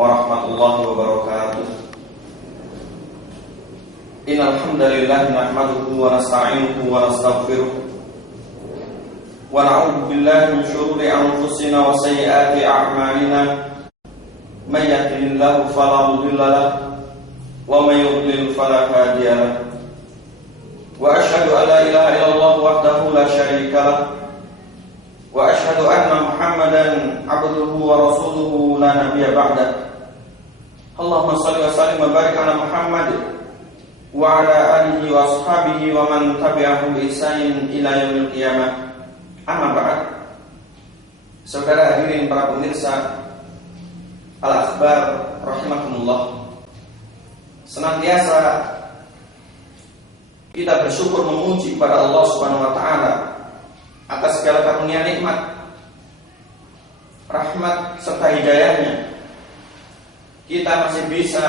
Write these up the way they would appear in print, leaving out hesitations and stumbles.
warahmatullahi wabarakatuh. Innal hamdalillah nahmaduhu wa nasta'inuhu wa nastaghfiruh wa na'udzu billahi min shururi anfusina wa sayyiati a'malina. May yahdihillahu fala mudilla lahu wa may yudlil fala hadiya lahu. Wa asyhadu an la ilaha illallah wahdahu la syarika lahu wa asyhadu anna Muhammadan abduhu wa rasuluhu la nabiyya ba'dah. Allahumma shalli wa sallim wa barik ala Muhammad wa ala alihi wa ashabihi wa man tabi'ahum bi ihsanin ila yaumil qiyamah. Amma ba'd. Saudara hadirin para pemirsa Al-Akhbar rahimakumullah. Senantiasa kita bersyukur memuji kepada Allah Subhanahu wa taala atas segala karunia nikmat, rahmat serta hidayahnya. Kita masih bisa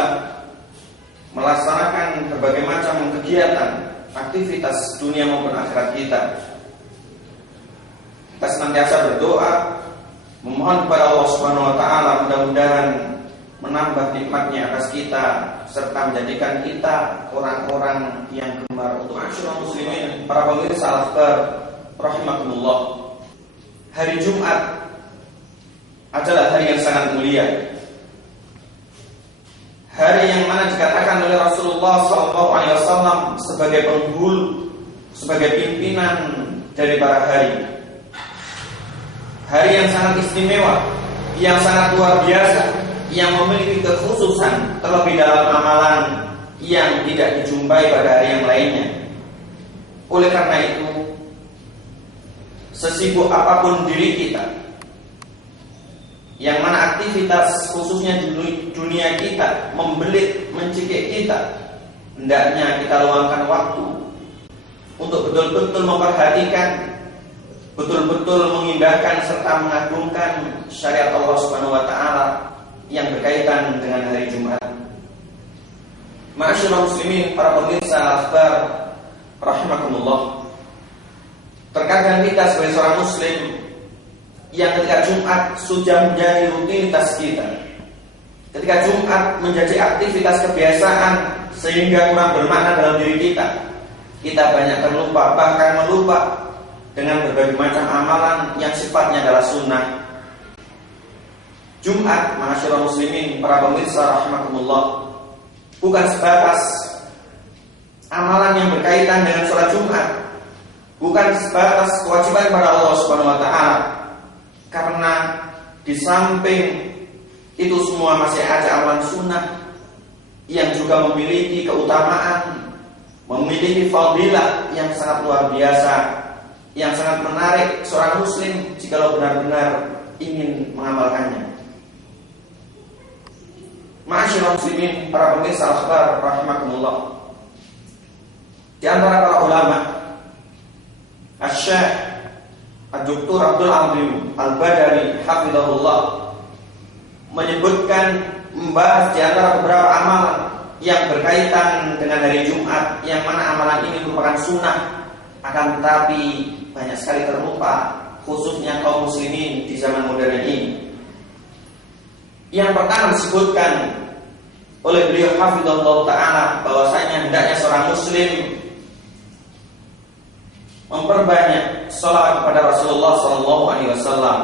melaksanakan berbagai macam kegiatan, aktivitas dunia maupun akhirat kita. Kita senantiasa berdoa, memohon kepada Allah Subhanahu wa taala mudah-mudahan menambah nikmatnya atas kita serta menjadikan kita orang-orang yang gemar untuk ma'asyiral muslimin, para pemirsa Al-Akhbar rahimakumullah. Hari Jumat adalah hari yang sangat mulia. Hari yang mana dikatakan oleh Rasulullah SAW sebagai penghulu, sebagai pimpinan dari para hari. Hari yang sangat istimewa, yang sangat luar biasa, yang memiliki kekhususan terlebih dalam amalan yang tidak dijumpai pada hari yang lainnya. Oleh karena itu, sesibuk apapun diri kita, yang mana aktivitas khususnya di dunia kita membelit, mencekik kita, hendaknya kita luangkan waktu untuk betul-betul memperhatikan, betul-betul mengindahkan serta mengagungkan syariat Allah Subhanahu wa taala yang berkaitan dengan hari Jumat. Ma'asyiral muslimin, para pemirsa Al-Akhbar rahimakumullah. Terkadang kita sebagai seorang muslim yang ketika Jumat sudah menjadi rutinitas kita, ketika Jumat menjadi aktivitas kebiasaan sehingga kurang bermakna dalam diri kita, kita banyak terlupa, bahkan melupa dengan berbagai macam amalan yang sifatnya adalah sunnah. Jumat, ma'asyiral muslimin, para pemirsa rahimakumullah, bukan sebatas amalan yang berkaitan dengan sholat Jumat, bukan sebatas kewajiban pada Allah Subhanahu wa taala, karena di samping itu semua masih ada amalan sunnah yang juga memiliki keutamaan, memiliki fadilah yang sangat luar biasa, yang sangat menarik seorang muslim jikalau benar-benar ingin mengamalkannya. Ma'asyiral muslimin, para pemirsa Al-Akhbar rahimakumullah. Di antara para ulama, Asy-Syaikh Ad-Doktor Abdul Azim Al-Badari hafizahullah menyebutkan, membahas di antara beberapa amalan yang berkaitan dengan hari Jumat, yang mana amalan ini merupakan sunnah, akan tetapi banyak sekali terlupa, khususnya kaum muslimin di zaman modern ini. Yang pertama disebutkan oleh beliau hafizahullah ta'ala bahwasanya hendaknya seorang muslim memperbanyak salat kepada Rasulullah SAW.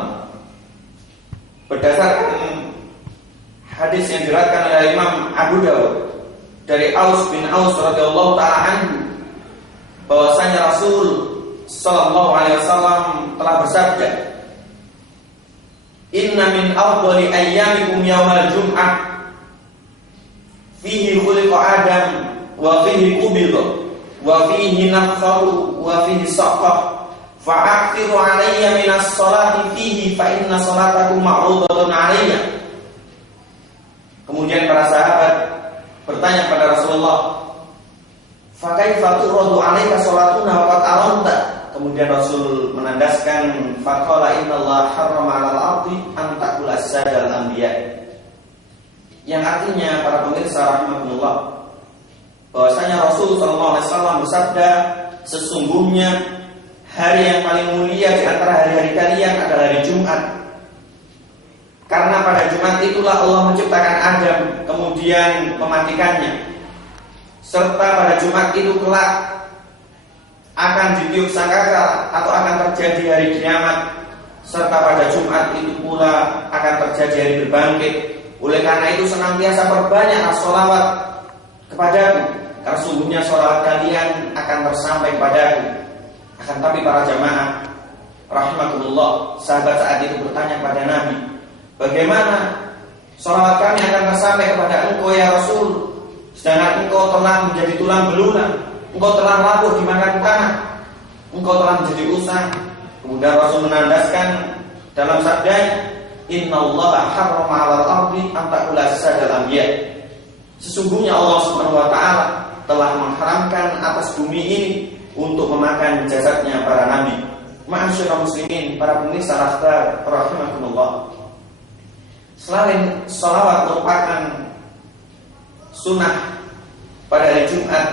Berdasarkan hadis yang diriwayatkan oleh Imam Abu Dawud dari Aus bin Aus radhiyallahu ta'ala anhu, bahwasanya Rasul SAW telah bersabda, "Inna min afdali ayyamikum yaumal jum'ah fihi khuliqa Adam wa fihi qubida wa fihi nafkharu wa fihi saqqa fa'akthiru 'alayya minas salati fihi fa inna salatakum ma'rudatun 'alayya." Kemudian para sahabat bertanya kepada Rasulullah, "Fa kaifa turadu 'alaika salatuna wa qad alamta?" Kemudian Rasul menandaskan, faqala innallaha harrama 'alal 'abdi an ta'kula as-sadal anbiya. Yang artinya, para pemirsa rahimakumullah, bahwasanya Rasul sallallahu alaihi wasallam bersabda, sesungguhnya hari yang paling mulia di antara hari-hari kalian adalah hari Jumat. Karena pada Jumat itulah Allah menciptakan Adam, kemudian mematikannya. Serta pada Jumat itu kelak akan ditiup sangkakala atau akan terjadi hari kiamat. Serta pada Jumat itu pula akan terjadi hari berbangkit. Oleh karena itu senantiasa perbanyaklah sholawat kepadaku, karena sungguhnya sholawat kalian akan tersampai kepadaku. Akan tapi para jamaah rahimakumullah, sahabat saat itu bertanya kepada Nabi, bagaimana sholawat kami akan tersampai kepada engkau ya Rasul, sedangkan engkau telah menjadi tulang belulang, engkau telah lapuk dimakan tanah, engkau telah menjadi usang. Kemudian Rasul menandaskan dalam sabdanya, innallaha harrama 'alal ardi an ta'kula sajadal anbiya. Sesungguhnya Allah Subhanahu wa taala telah mengharamkan atas bumi ini untuk memakan jasadnya para nabi. Ma'asyiral muslimin, para pemirsa akhbar rahimakumullah. Selain sholawat merupakan sunnah pada hari Jumat,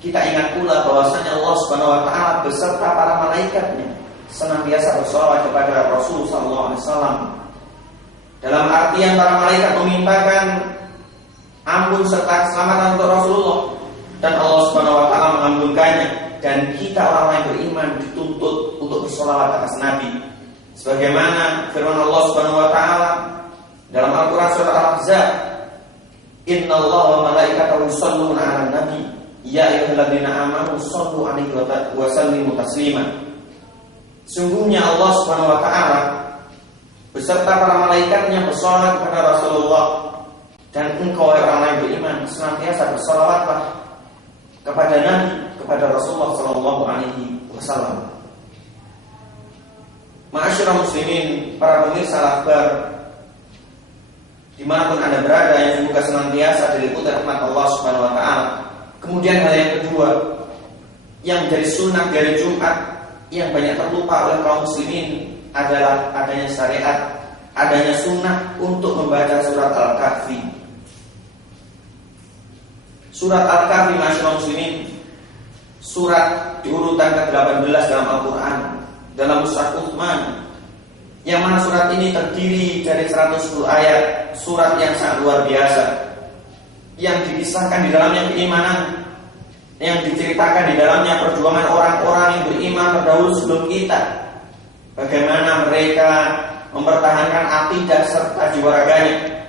kita ingat pula bahwasanya Allah Subhanahu wa taala beserta para malaikatnya senantiasa bersolawat kepada Rasul sallallahu alaihi wasallam. Dalam artian para malaikat memintakan ampun serta keselamatan untuk Rasulullah, dan Allah Subhanahu wa taala mengampunkannya, dan kita orang yang beriman dituntut untuk bersolawat atas Nabi. Sebagaimana firman Allah Subhanahu wa taala dalam Al-Qur'an surah Al-Ahzab, innallaha wa malaikatahu yusholluna 'alan nabi ya ayyuhalladzina amanu shollu 'alaihi wa sallimu taslima. Sungguhnya Allah Subhanahu wa taala beserta para malaikatnya bersolawat kepada Rasulullah, dan engkau orang yang beriman senantiasa bersolawatlah kepada Nabi, kepada Rasulullah sallallahu alaihi wasallam. Ma'asyiral muslimin, para pemirsa akhbar dimanapun Anda berada, yang semoga senantiasa diliputi rahmat Allah Subhanahu wa taala. Kemudian hal yang kedua yang menjadi sunnah dari Jumat yang banyak terlupa oleh kaum muslimin adalah adanya syariat, adanya sunnah untuk membaca surat Al-Kahfi. Surat Al-Kahfi, ma'asyiral muslimin, surat di urutan ke-18 dalam Al-Quran, dalam Mushaf Utsman, yang mana surat ini terdiri dari 110 ayat, surat yang sangat luar biasa, yang dikisahkan di dalamnya keimanan, yang diceritakan di dalamnya perjuangan orang-orang yang beriman terdahulu sebelum kita, bagaimana mereka mempertahankan akidah serta jiwa raganya.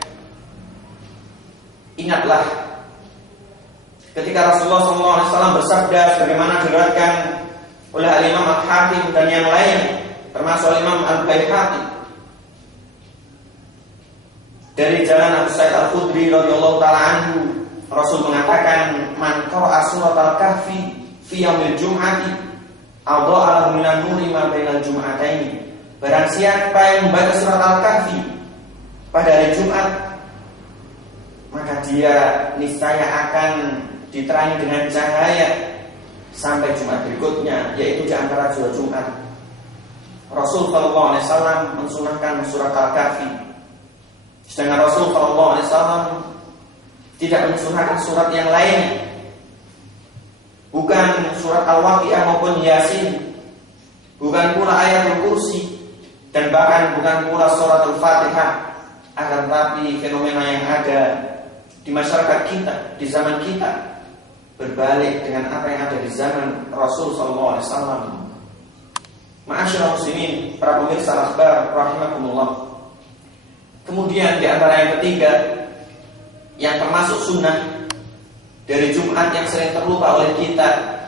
Ingatlah ketika Rasulullah SAW bersabda, sebagaimana diriwayatkan oleh Imam Al-Hakim dan yang lain, termasuk Imam Al-Baihaqi, dari jalan Abu Sa'id Al-Khudri radhiyallahu taala anhu, Rasul mengatakan, man qara'a surat Al-Kahfi fi yaumil jum'ati adha'a lahu minan nuri ma bainal jum'ataini. Barang siapa yang membaca surat Al-Kahfi pada hari Jumat, maka dia niscaya akan diterangi dengan cahaya sampai Jumat berikutnya, yaitu di antara 2 Jumat. Rasul sallallahu alaihi wasallam mensunahkan surat Al-Kahfi, sedangkan Rasul sallallahu alaihi wasallam tidak mensunahkan surat yang lain, bukan surat Al-Waqiah maupun Yasin, bukan pula ayatul kursi, dan bahkan bukan pula surat Al-Fatihah. Akan tetapi fenomena yang ada di masyarakat kita, di zaman kita, berbalik dengan apa yang ada di zaman Rasul sallallahu alaihi wasallam. Ma'asyiral muslimin, para pemirsa akhbar rahimakumullah. Kemudian di antara yang ketiga yang termasuk sunnah dari Jumat yang sering terlupa oleh kita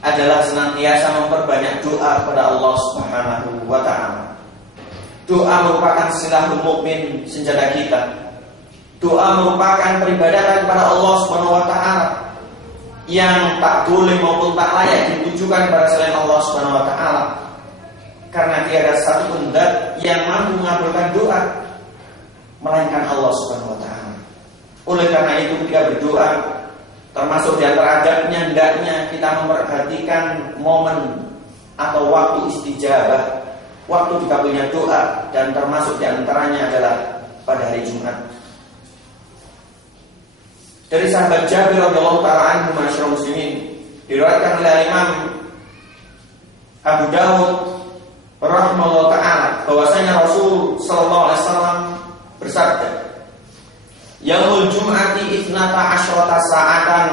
adalah senantiasa memperbanyak doa kepada Allah Subhanahu wa taala. Doa merupakan silahul mukmin, senjata kita. Doa merupakan peribadatan kepada Allah Subhanahu wa taala yang tak boleh maupun tak layak ditujukan kepada selain Allah Subhanahu wa taala, karena tiada satu pun zat yang mampu mengabulkan doa melainkan Allah Subhanahu wa taala. Oleh karena itu ketika berdoa, termasuk di antara adabnya hendaknya kita memperhatikan momen atau waktu istijabah, waktu dikabulnya doa, dan termasuk di antaranya adalah pada hari Jumat. Dari sahabat Jabir radhiyallahu taala anhu, ma'asyiral muslimin, diriwayatkan oleh Imam Abu Dawud rahimahullah taala bahwasanya Rasul sallallahu alaihi wasallam asyarata sa'atan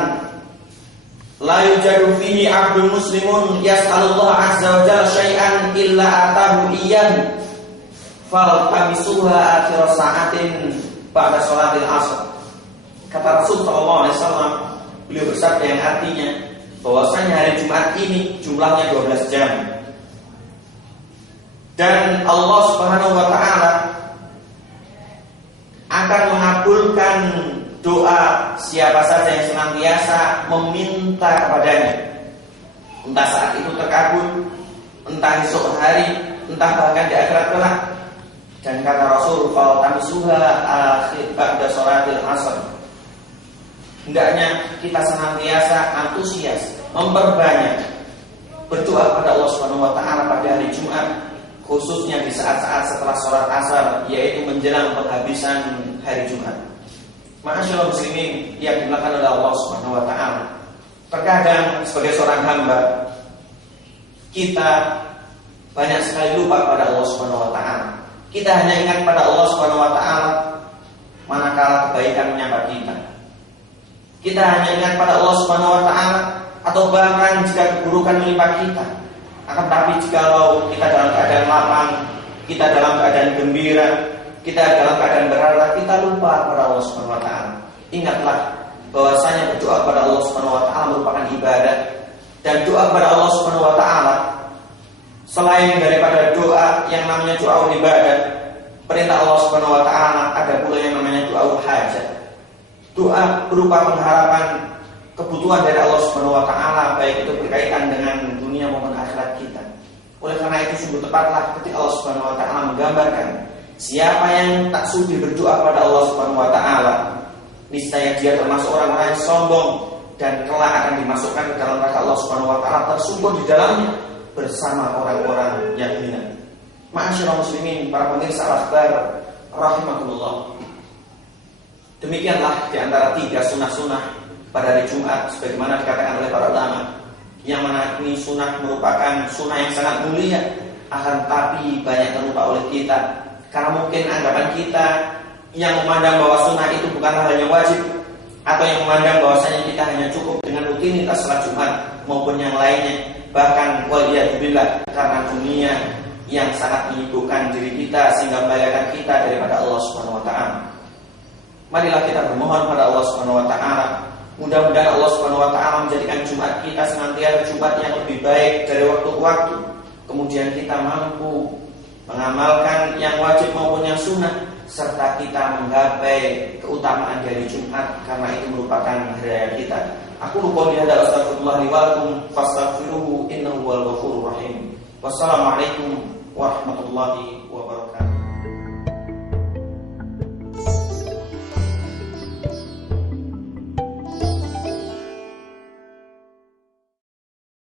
la yujadu fihi 'abdun muslimun yas'alullah 'azza wa jalla syai'an illa atahu iyyahu fal tamisuha akhir sa'atin ba'da sholatil 'ashr. Kata Rasul sallallahu alaihi wasallam, beliau bersabda yang artinya bahwasanya hari Jumat ini jumlahnya 12 jam. Dan Allah Subhanahu wa taala akan mengabulkan doa siapa saja yang senantiasa meminta kepadanya, entah saat itu terkabul, entah esok hari, entah bahkan di akhirat kelak. Dan kata Rasul, "Fal tamisuha akhir ba'da sholatil 'ashr." Hendaknya kita senantiasa antusias memperbanyak berdoa kepada Allah Subhanahu wa taala pada hari Jumat, khususnya di saat-saat setelah sholat asar, yaitu menjelang penghabisan hari Jumat. Ma'asyiral muslimin yang dimuliakan oleh Allah Subhanahu wa taala. Terkadang sebagai seorang hamba kita banyak sekali lupa pada Allah Subhanahu wa taala. Kita hanya ingat pada Allah Subhanahu wa taala manakala kebaikan menyapa kita. Kita hanya ingat pada Allah Subhanahu wa taala atau bahkan jika keburukan menimpa kita. Akan tetapi jikalau kita dalam keadaan lapang, kita dalam keadaan gembira, kita dalam keadaan berharap, kita lupa pada Allah Subhanahu wa taala. Ingatlah bahwasanya berdoa kepada Allah Subhanahu wa taala merupakan ibadah, dan doa kepada Allah Subhanahu wa taala selain daripada doa yang namanya doa ibadah, perintah Allah Subhanahu wa taala ada pula yang namanya doa hajat. Doa berupa pengharapan kebutuhan dari Allah Subhanahu wa taala, baik itu berkaitan dengan dunia maupun akhirat kita. Oleh karena itu sungguh tepatlah ketika Allah Subhanahu wa taala menggambarkan siapa yang tak sudi berdoa kepada Allah Subhanahu wa taala, niscaya dia termasuk orang-orang yang sombong dan kelak akan dimasukkan ke dalam neraka Allah Subhanahu wa taala, tersungkur di dalamnya bersama orang-orang yang hina. Ma'asyiral muslimin, para pemirsa al-akhbar rahimakumullah. Demikianlah di antara 3 sunnah-sunnah pada hari Jumat sebagaimana dikatakan oleh para ulama, yang mana ini sunnah merupakan sunnah yang sangat mulia, akan tapi banyak terlupa oleh kita karena mungkin anggapan kita yang memandang bahwa sunnah itu bukanlah hal yang wajib, atau yang memandang bahwasanya kita hanya cukup dengan rutinitas salat Jumat maupun yang lainnya. Bahkan waliyadzubillah, karena dunia yang sangat menyibukkan diri kita sehingga melalaikan kita daripada Allah Subhanahu wa taala. Marilah kita bermohon pada Allah Subhanahu wa taala, mudah-mudahan Allah Subhanahu wa taala menjadikan Jumat kita senantiasa Jumat yang lebih baik dari waktu ke waktu. Kemudian kita mampu mengamalkan yang wajib maupun yang sunnah, serta kita menggapai keutamaan dari Jumat karena itu merupakan hari raya kita. Aku qouli hadza astaghfirullah li wa lakum fastaghfiruhu innahu huwal ghafurur rahim. Wassalamualaikum warahmatullahi wabarakatuh.